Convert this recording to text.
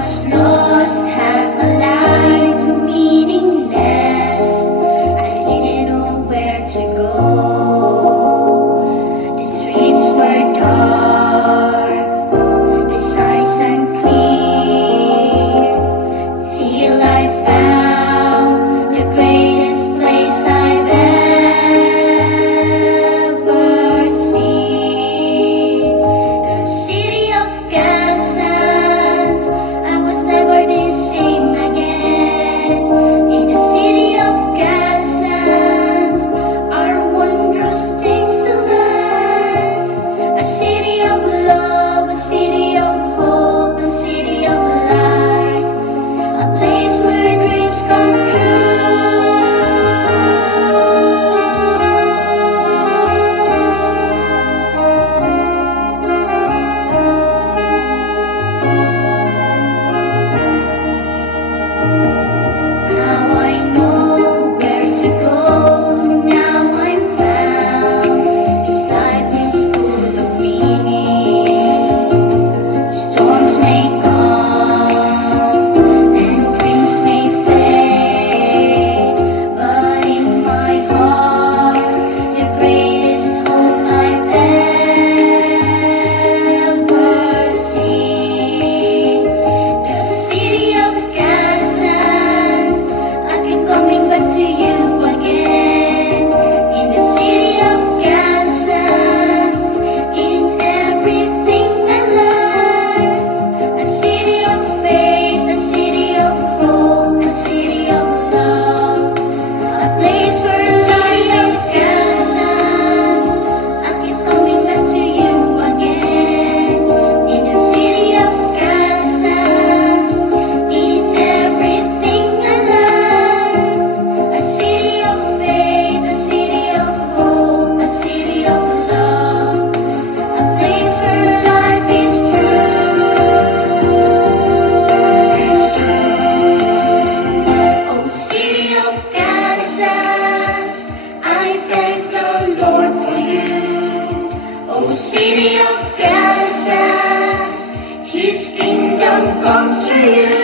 was lost, half alive, meaningless. I didn't know where to go. The streets were dark, the sights unclear, till I found the greatest place I've ever seen. The city of Kansas. I was never the same again. In the city of Kansas, our wondrous things to learn. A city of love, a city of hope, a city of light, a place where dreams come true. Now I know where to go, now I'm found. This life is full of meaning. Storms may come and dreams may fade, but in my heart, the greatest hope I've ever seen. The city of Kansas, I keep coming back to you again. In the city of Kansas, in everything I learn. A city of faith, a city of hope, a city of love, a place where life is Kansas. I keep coming back to you again. In the city of Kansas, in everything I learn. A city of faith, a city of hope, a city of love, a place where life is true. Oh, city of Kansas, I thank the Lord for you. Oh, city of Kansas, His kingdom comes through you.